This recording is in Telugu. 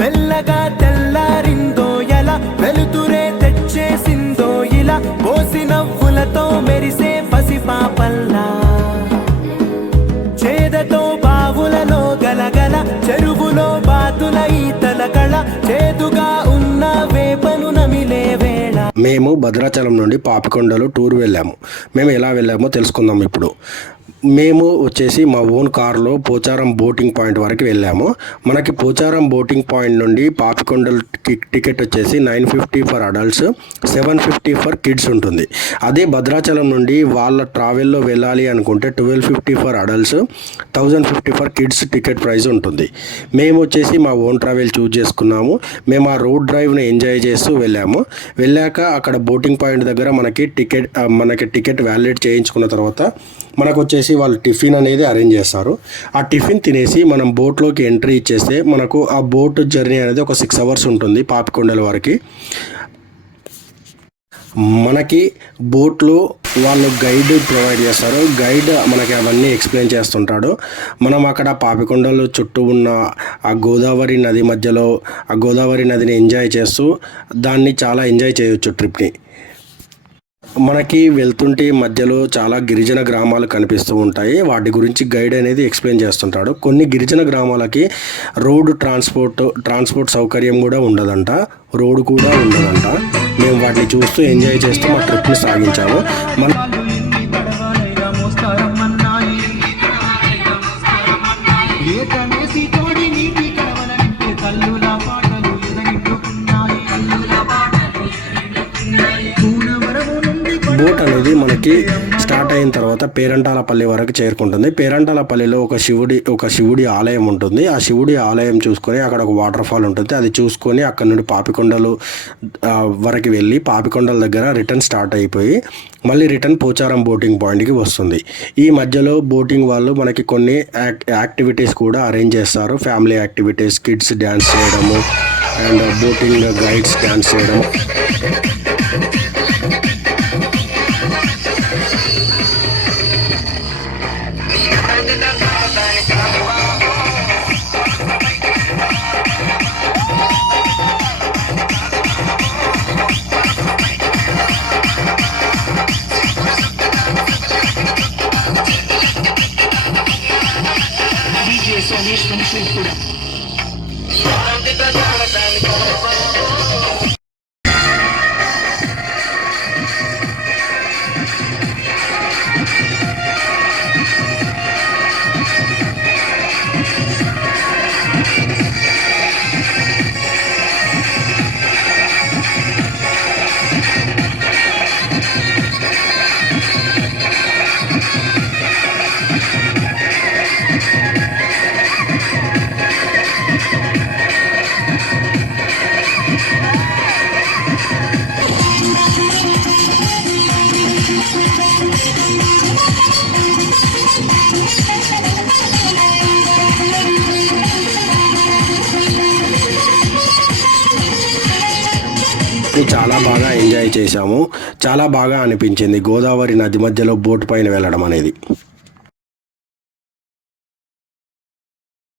మెల్లగా తెల్లారిందో ఎలా వెలుతురే తెచ్చేసిందో ఇలా పోసి నవ్వులతో మెరిసే పసిపాపల్లా చేదతో బావులలో గలగల చెరువులో బాతుల ఈతల కళ చేదుగా ఉన్న వేపను నమిలే వేళ. మేము భద్రాచలం నుండి పాపికొండలు టూర్ వెళ్ళాము. మేము ఎలా వెళ్ళామో తెలుసుకుందాం ఇప్పుడు. మేము వచ్చేసి మా ఓన్ కార్లో పోచారం బోటింగ్ పాయింట్ వరకు వెళ్ళాము. మనకి పోచారం బోటింగ్ పాయింట్ నుండి పాపికొండలు టికెట్ వచ్చేసి 950 ఫర్ అడల్ట్స్, 750 ఫర్ కిడ్స్ ఉంటుంది. అదే భద్రాచలం నుండి వాళ్ళ ట్రావెల్లో వెళ్ళాలి అనుకుంటే 1250 for adults, 1050 for kids ticket price ఉంటుంది. మేము వచ్చేసి మా ఓన్ ట్రావెల్ చూజ్ చేసుకున్నాము. మేము ఆ రోడ్ డ్రైవ్ని ఎంజాయ్ చేస్తూ వెళ్ళాము. వెళ్ళాక అక్కడ బోటింగ్ పాయింట్ దగ్గర మనకి టికెట్ వ్యాలిడేట్ చేయించుకున్న తర్వాత మనకు వచ్చేసి వాళ్ళు టిఫిన్ అనేది అరేంజ్ చేస్తారు. ఆ టిఫిన్ తినేసి మనం బోట్లోకి ఎంట్రీ ఇచ్చేస్తే మనకు ఆ బోట్ జర్నీ అనేది ఒక 6 అవర్స్ ఉంటుంది పాపికొండల వరకు. మనకి బోట్లో వాళ్ళు గైడ్ ప్రొవైడ్ చేస్తారు. గైడ్ మనకి అవన్నీ ఎక్స్ప్లెయిన్ చేస్తుంటాడు. మనం అక్కడ పాపికొండలు చుట్టూ ఉన్న ఆ గోదావరి నది మధ్యలో ఆ గోదావరి నదిని ఎంజాయ్ చేస్తూ దాన్ని చాలా ఎంజాయ్ చేయొచ్చు ట్రిప్ని. మనకి వెళ్తుంటే మధ్యలో చాలా గిరిజన గ్రామాలు కనిపిస్తూ ఉంటాయి. వాటి గురించి గైడ్ అనేది ఎక్స్ప్లెయిన్ చేస్తుంటాడు. కొన్ని గిరిజన గ్రామాలకి ట్రాన్స్పోర్ట్ సౌకర్యం కూడా ఉండదంట, రోడ్డు కూడా ఉండదంట. మేము వాటిని చూస్తూ ఎంజాయ్ చేస్తూ మా ట్రిప్ని సాగించాము. బోట్ అనేది మనకి స్టార్ట్ అయిన తర్వాత పేరంటాలపల్లి వరకు చేరుకుంటుంది. పేరంటాలపల్లిలో ఒక శివుడి ఆలయం ఉంటుంది. ఆ శివుడి ఆలయం చూసుకొని అక్కడ ఒక వాటర్ ఫాల్ ఉంటుంది. అది చూసుకొని అక్కడ నుండి పాపికొండలు వరకు వెళ్ళి పాపికొండల దగ్గర రిటర్న్ స్టార్ట్ అయిపోయి మళ్ళీ రిటర్న్ పోచారం బోటింగ్ పాయింట్కి వస్తుంది. ఈ మధ్యలో బోటింగ్ వాళ్ళు మనకి కొన్ని యాక్టివిటీస్ కూడా అరేంజ్ చేస్తారు. ఫ్యామిలీ యాక్టివిటీస్, కిడ్స్ డ్యాన్స్ చేయడము అండ్ బోటింగ్ గైడ్స్ డ్యాన్స్ చేయడము. చాలా బాగా ఎంజాయ్ చేశాము. చాలా బాగా అనిపించింది గోదావరి నది మధ్యలో బోట్ పైన వెళ్ళడం అనేది.